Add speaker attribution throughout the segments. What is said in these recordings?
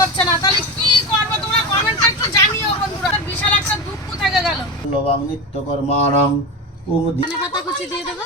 Speaker 1: করছে না। তাহলে কি করব? তোমরা কমেন্টটা একটু জানিও বন্ধুরা। বিশাল একটা দুঃখ থেকে গেল।
Speaker 2: লবাং নিত্যকর্মাণং কুমুদি
Speaker 1: ধনে পাতা কুচি দিয়ে দেবো।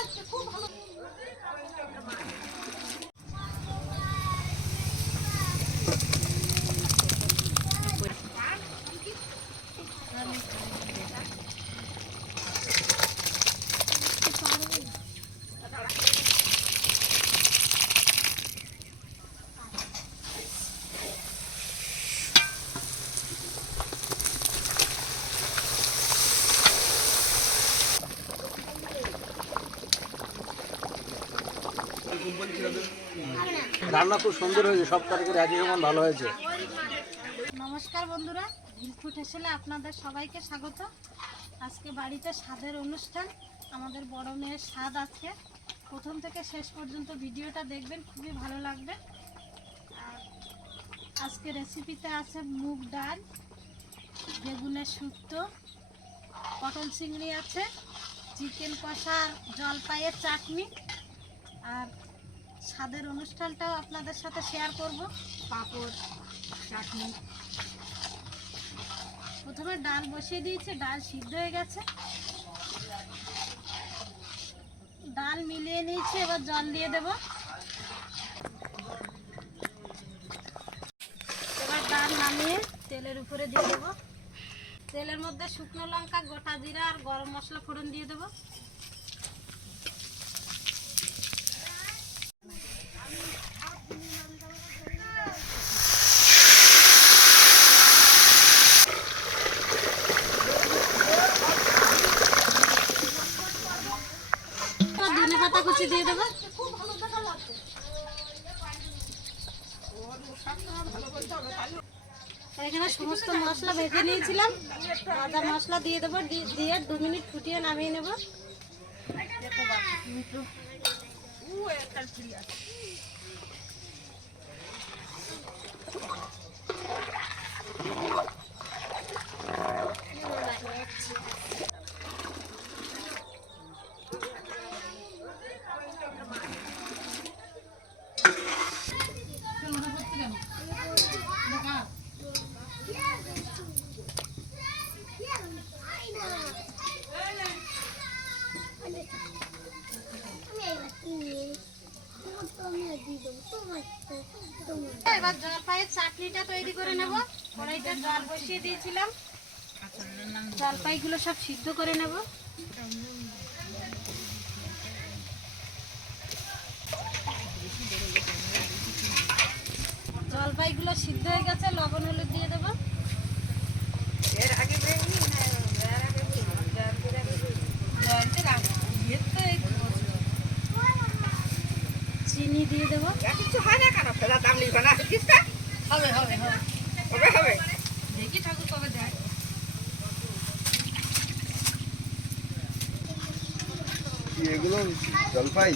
Speaker 3: রান্না খুব সুন্দর হয়েছে, সব একই সমান ভালো হয়েছে।
Speaker 1: নমস্কার বন্ধুরা ভিলফুট হেসেলে আপনাদের সবাইকে স্বাগত। আজকে বাড়িতে স্বাদের অনুষ্ঠান, আমাদের বড় মেয়ের স্বাদ আজকে প্রথম থেকে শেষ পর্যন্ত ভিডিওটা দেখবেন, খুবই ভালো লাগবে। আজকে রেসিপিতে আছে মুগ ডাল, বেগুনের শুক্তো, পটল চিংড়ি আছে, চিকেন কষা, জলপাইয়ের চাটনি। আর স্বাদের অনুষ্ঠানটাও আপনাদের সাথে শেয়ার করব। পাঁপড়, চাটনি। প্রথমে ডাল বসিয়ে দিয়েছি, ডাল সিদ্ধ হয়ে গেছে। ডাল মিলিয়ে নিয়েছি, এবার জল দিয়ে দেব। এবার ডাল নামিয়ে তেলের উপরে দিয়ে দেবো। তেলের মধ্যে শুকনো লঙ্কা, গোটা জিরা আর গরম মশলা ফোড়ন দিয়ে দেবো ধনে পাতা কুচি দিয়ে দেবো এখানে সমস্ত মশলা ভেজে নিয়েছিলাম। আদা মশলা দিয়ে দেবো দিয়ে দু মিনিট ফুটিয়ে নামিয়ে নেব। এবার জলপাইয়ের চাটনিটা তৈরি করে নেব। কড়াইতে জল বসিয়ে দিয়েছিলাম। জলপাইগুলো সব সিদ্ধ করে নেব। জলপাইগুলো সিদ্ধ হয়ে গেছে লবণ হলুদ দিয়ে দেবো। চিনি দিয়ে দেবো। হবে হবে হবে। দেখি ঠাকুর কবে দেয়।
Speaker 2: এগুলো? জলপাই?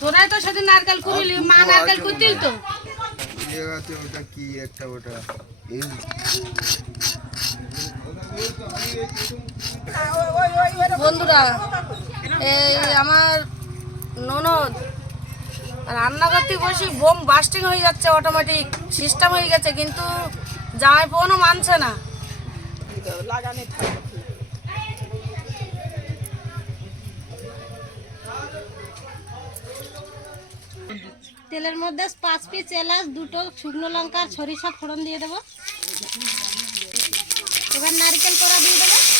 Speaker 1: তোরাই তো সেদিন নারকেল কুড়িলি মা নারকেল কুড়িল তো।
Speaker 2: আছে ওটা কি একটা ওটা?
Speaker 1: বন্ধুরা, এই আমার ননদ রান্না করতে বসে বোম বাস্টিং হয়ে যাচ্ছে অটোমেটিক সিস্টেম হয়ে গেছে, কিন্তু জামাই বোনও মানছে না। তেলের মধ্যে পাঁচ পিস এলাচ, দুটো শুকনো লঙ্কা সরিষা ফোড়ন দিয়ে দেবো। এবার নারকেল করা দিয়ে দেবো।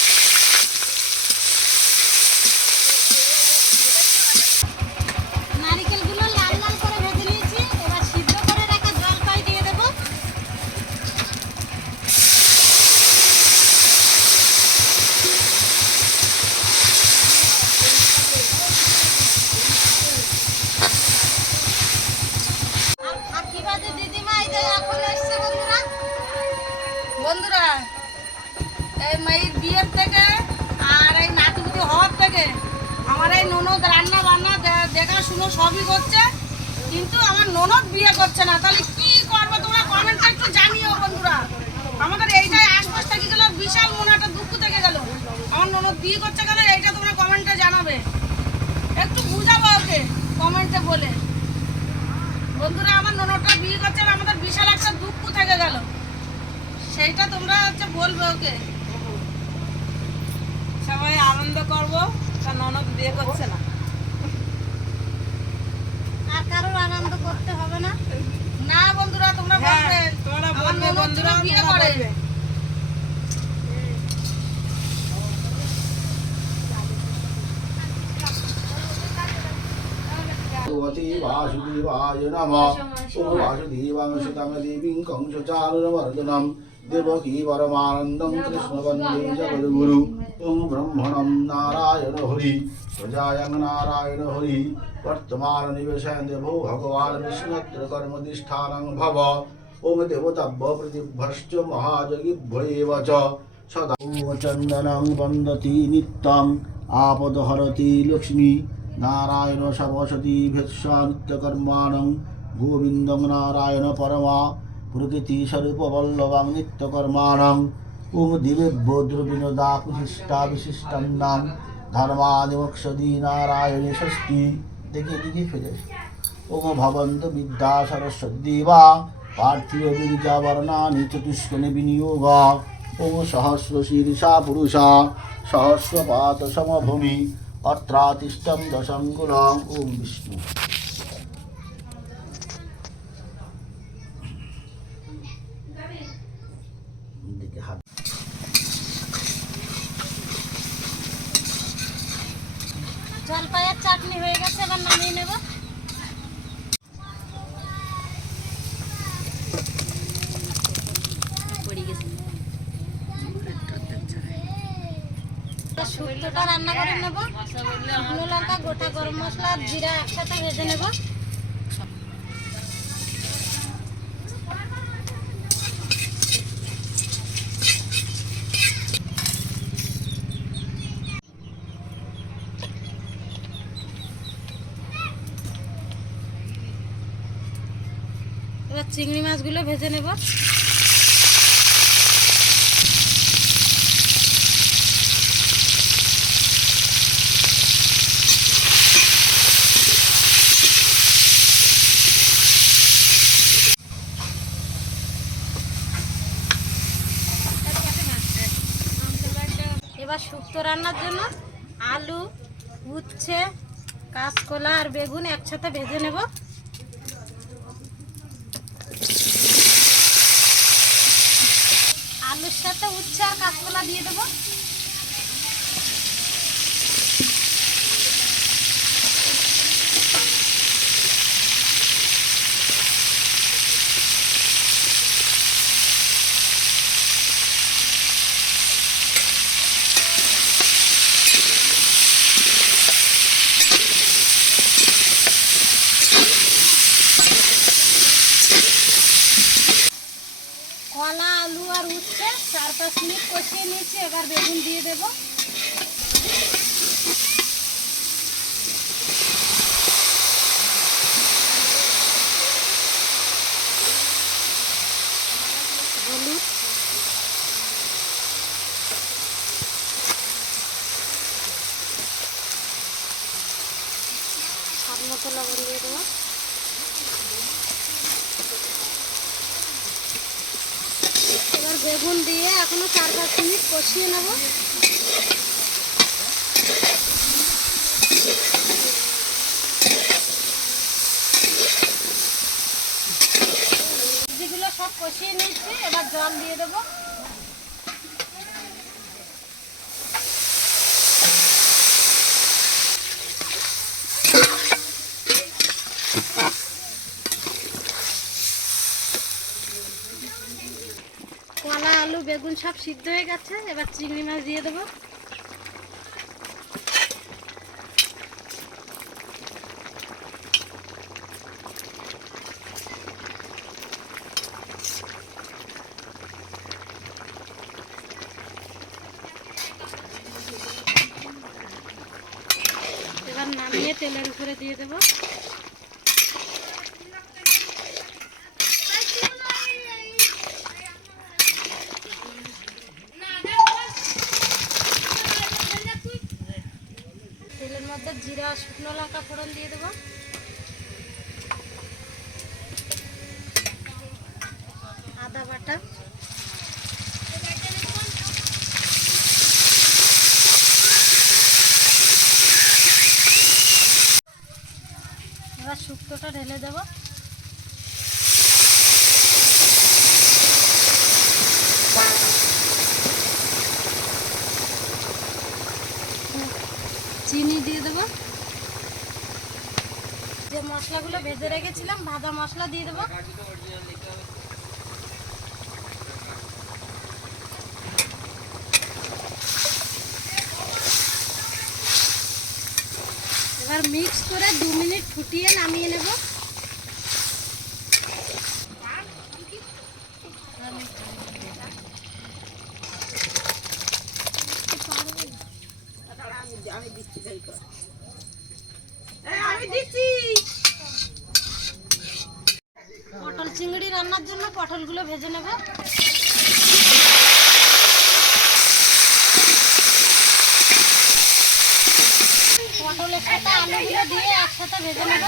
Speaker 1: এই ননদ রান্না বান্না দেখাশুনো সবই করছে, কিন্তু আমার ননদ বিয়ে করছে না। তাহলে কি করব তোমরা কমেন্টটা একটু জানিও বন্ধুরা। আমাদের এইটাই আশপাশ থেকে গেল, বিশাল মনে একটা দুঃখ থেকে গেল। আমার ননদ বিয়ে করছে কেন, এইটা তোমরা কমেন্টে জানাবে। একটু বুঝাবো ওকে কমেন্টে বলে। বন্ধুরা, আমার ননদটা বিয়ে করছে আমাদের বিশাল একটা দুঃখ থেকে গেল। সেইটা তোমরা হচ্ছে বলবে ওকে।
Speaker 4: সবাই আনন্দ করব। তার ননদ বিয়ে করছে না
Speaker 1: আর কারোর আনন্দ করতে হবে না না বন্ধুরা তোমরা
Speaker 4: হ্যাঁ
Speaker 1: বলবে
Speaker 4: তোমরা
Speaker 1: আমার
Speaker 4: বলবে
Speaker 1: ননদ
Speaker 4: বন্ধুরা
Speaker 1: যেন বিয়ে
Speaker 4: তোমরা
Speaker 1: করে।
Speaker 4: বলবে।
Speaker 3: भगवती वासुदेवाय नमः ॐ वासुदेवांशतं देवीं দেবকী পরমানন্দম কৃষ্ণবন্দে জগদ্গুরু ওম ব্রহ্মণম নারায়ণ হরি প্রজায়ং নারায়ণ হরি বর্তমান নিবেশন দেবো ভগবান বিষ্ণুত্র কর্মদিষ্ঠানং ভব ওম দেবতাব্য প্রতিভ্যশ্চ মহাযোগিভ্যেব চ সদা চন্দনং বন্দতি নিত্যং আপদ লক্ষ্মী নারায়ণ সবসতি ভেৎসা নিত্যকর্মাণং গোবিন্দং নারায়ণ পরমা প্রকৃতি স্বরূপ বল্লভাং নিত্যকর্মাণং ওম দিবেভ্যো দ্রবিণদা কুশিষ্টা বিশিষ্টান্নাম ধর্মাদিমক্ষদি নারায়ণে ষষ্ঠী দেখি এদিকে ফিরে ওম ভবন্ত বিদ্যা সরস্বতী বা পার্থিব বীর্যা বর্ণানি ওম সহস্র শীর্ষা পুরুষা। সহস্রপাত সমভূমি। দশঙ্গুলাম। ওম বিষ্ণু দিকে হাত
Speaker 1: জলপাইয়ের চাটনি হয়ে গেছে এবার নামিয়ে নেব এবার শুক্তোটা রান্না করে নেব। শুকনো লঙ্কা, গোটা গরম মশলা আর জিরা একসাথে ভেজে নেব। চিংড়ি মাছগুলো ভেজে নেব এবার শুক্তো রান্নার জন্য আলু, উচ্ছে, কাঁচকলা আর বেগুন একসাথে ভেজে নেব। আলুর সাথে উচ্ছে আর কাঁচকলা দিয়ে দেবো কলা আলু আর উচ্ছে চার পাঁচ মিনিট কষিয়ে নিয়েছি এবার বেগুন দিয়ে দেব। বেগুন দিয়ে এখনও চার পাঁচ মিনিট কষিয়ে নেব। সবজিগুলো সব কষিয়ে নিচ্ছি এবার জল দিয়ে দেবো কলা আলু বেগুন সব সিদ্ধ হয়ে গেছে, এবার চিংড়ি মাছ দিয়ে দেবো। এবার নামিয়ে তেলের উপরে দিয়ে দেবো আদা বাটা এবার শুক্তোটা ঢেলে দেব। চিনি দিয়ে দেবো। যে মশলাগুলো ভেজে রেখেছিলাম ভাজা মশলা দিয়ে দেবো। এবার মিক্স করে দু মিনিট ফুটিয়ে নামিয়ে নেব। পটল চিংড়ি রান্নার জন্য পটলগুলো ভেজে নেব পটলের সাথে আলুগুলো দিয়ে একসাথে ভেজে নেব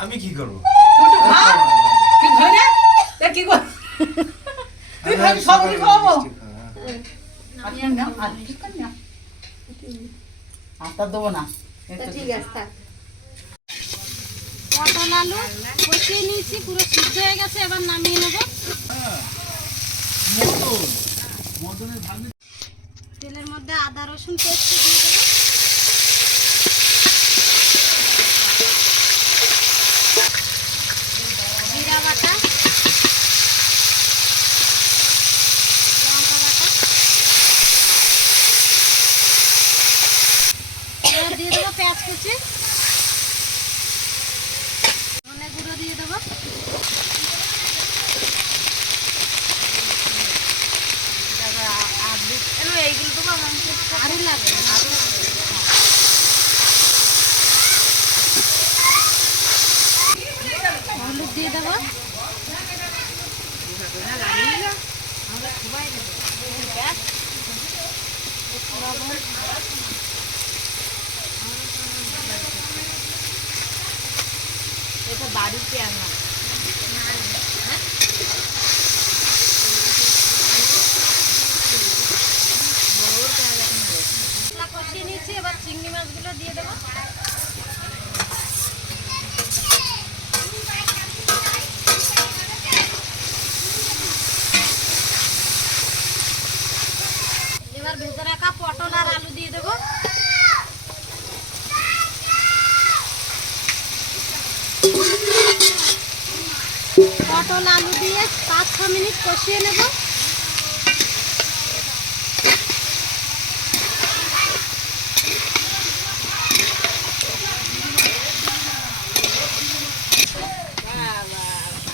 Speaker 2: আমি কি করব
Speaker 4: তুই খাবি না তা কি কর তুই খাবি সবাই খাওয়াবো আটা দেবো না ঠিক আছে
Speaker 1: পটল আলু কষিয়ে নিয়েছি পুরো সিদ্ধ হয়ে গেছে এবার নামিয়ে নেব তেলের মধ্যে আদা রসুন পেস্ট দিয়ে দেবো জিরা বাটা লঙ্কা বাটা এবার দিয়ে দেবো পেঁয়াজ কুচি ধনে গুঁড়ো দিয়ে দেবো
Speaker 4: এইগুলো তো মাংস
Speaker 1: আরও লাগবে আরও লাগবে। হলুদ দিয়ে দেবো
Speaker 4: এটা বাড়িতে আনা
Speaker 1: মশলা কষিয়ে নিয়েছি এবার চিংড়ি মাছগুলো দিয়ে দেবো এবার ভেজে রাখা পটল আর আলু দিয়ে দেবো পটল আলু দিয়ে পাঁচ ছ মিনিট কষিয়ে নেব।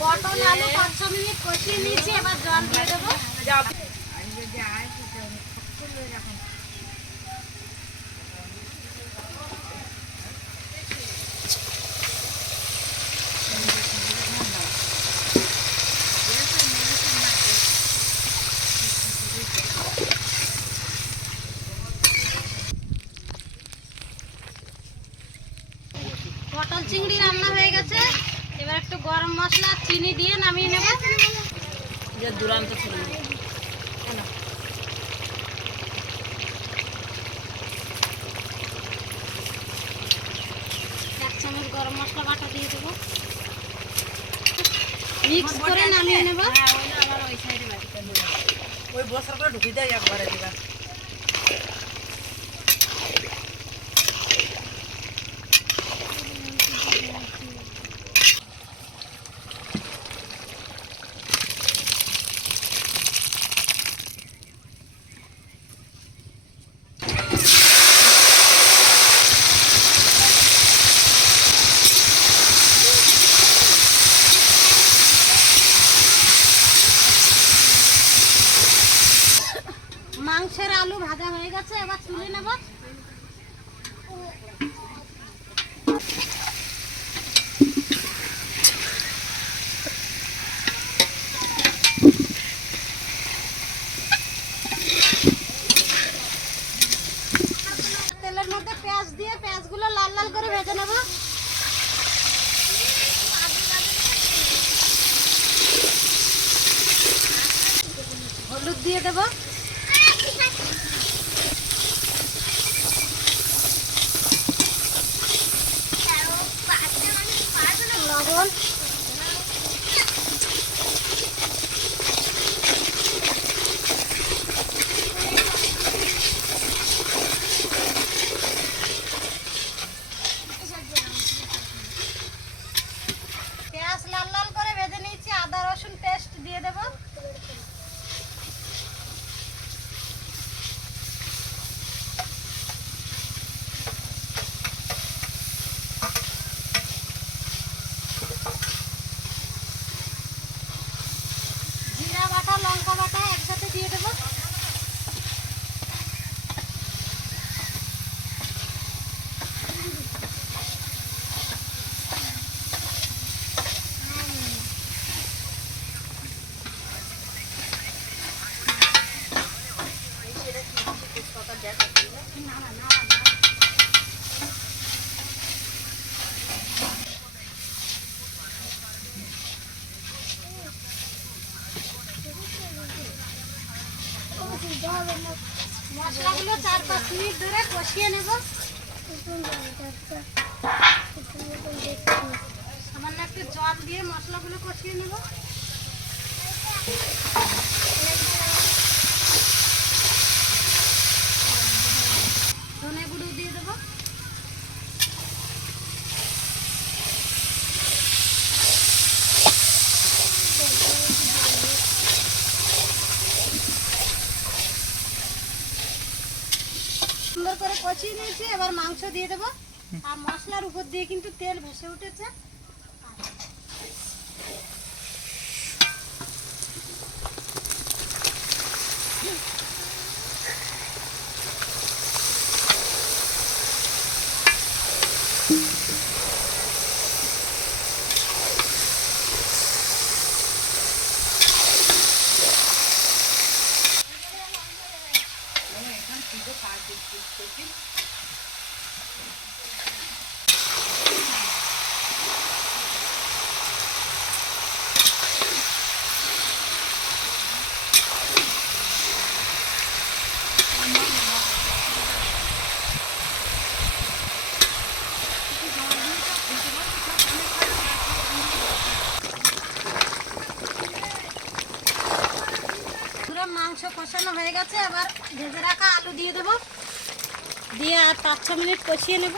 Speaker 1: পটল আলু পাঁচ ছ মিনিট কষিয়ে নিয়েছি, এবার জল দিয়ে দেবো পটল চিংড়ি রান্না হয়ে গেছে। এবার একটু গরম মশলা চিনি দিয়ে নামিয়ে নেব।
Speaker 4: যে দুরান্ত ছিল
Speaker 1: এক চামচ গরম মশলা বাটা দিয়ে দেবো। মিক্স করে নামিয়ে নেব।
Speaker 4: ওই বসার করে ঢুকে দেয় একবারে দিবা।
Speaker 1: মশলাগুলো চার পাঁচ মিনিট ধরে কষিয়ে নেব সামান্য একটু জল দিয়ে মশলাগুলো কষিয়ে নেব ধনে গুঁড়ো দিয়ে দেবো সুন্দর করে কষিয়ে নিয়েছি এবার মাংস দিয়ে দেবো। আর মশলার উপর দিয়ে কিন্তু তেল ভেসে উঠেছে পুরো মাংস কষানো হয়ে গেছে, এবার ভেজে রাখা আলু দিয়ে দেবো। দিয়ে আর পাঁচ ছ মিনিট কষিয়ে নেব।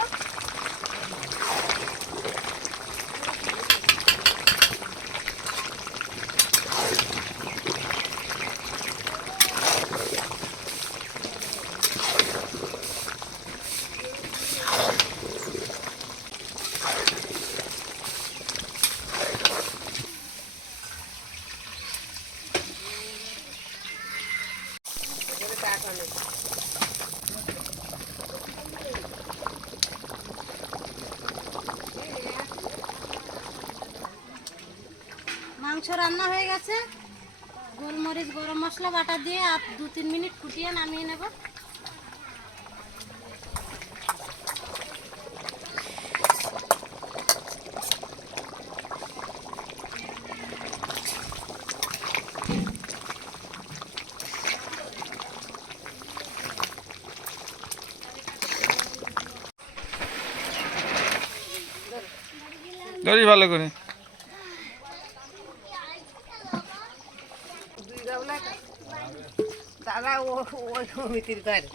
Speaker 1: মাংস রান্না হয়ে গেছে। গোলমরিচ, গরম মশলা, বাটা দিয়ে আর দু তিন মিনিট ফুটিয়ে নামিয়ে নেব।
Speaker 2: ধরি ভালো করে
Speaker 4: দাদা ওই সমিতির
Speaker 1: ধরে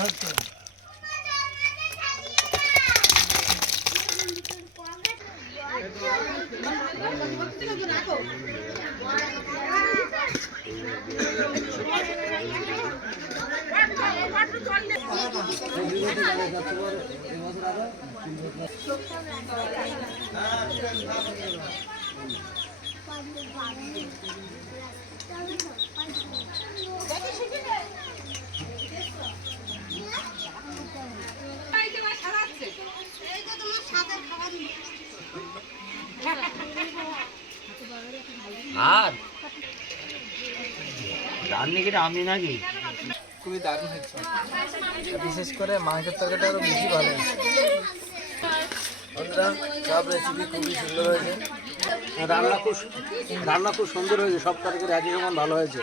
Speaker 1: Thank you.
Speaker 5: আর? রান্নি কি আমি নাকি
Speaker 6: খুবই দারুণ হচ্ছে বিশেষ করে মাংসের তরকারিটা আরও বেশি ভালো হয়েছে। বন্ধুরা সব রেসিপি খুবই সুন্দর হয়েছে।
Speaker 5: রান্না খুব রান্না খুব সুন্দর হয়েছে। সব তরকারি একই সমান ভালো হয়েছে।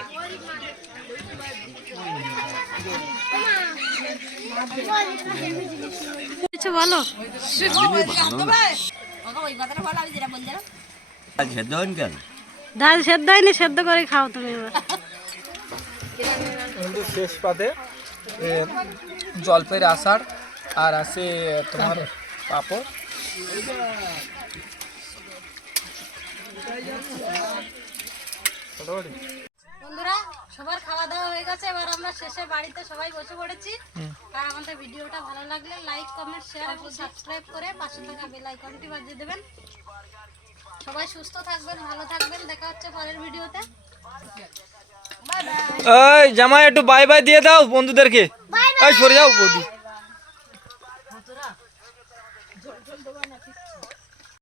Speaker 1: বলো? ডাল সেদ্ধ হয়নি সেদ্ধ করে খাও তুমি এবার।
Speaker 6: শেষ পাতে জলপের আষাঢ় আর আছে তোমার পাপড়।
Speaker 1: বন্ধুরা সবার খাওয়া দাওয়া হয়ে গেছে এবার আমরা শেষে বাড়িতে সবাই বসে পড়েছি। আর আমাদের ভিডিওটা ভালো লাগলে লাইক কমেন্ট শেয়ার এবং সাবস্ক্রাইব করে পাশে থাকা বেল আইকনটি বাজিয়ে দেবেন। সবাই সুস্থ থাকবেন ভালো থাকবেন। দেখা হচ্ছে পরের ভিডিওতে।
Speaker 6: এই জামাই একটু বাই বাই দিয়ে দাও বন্ধুদেরকে। সরে যাও বৌদি।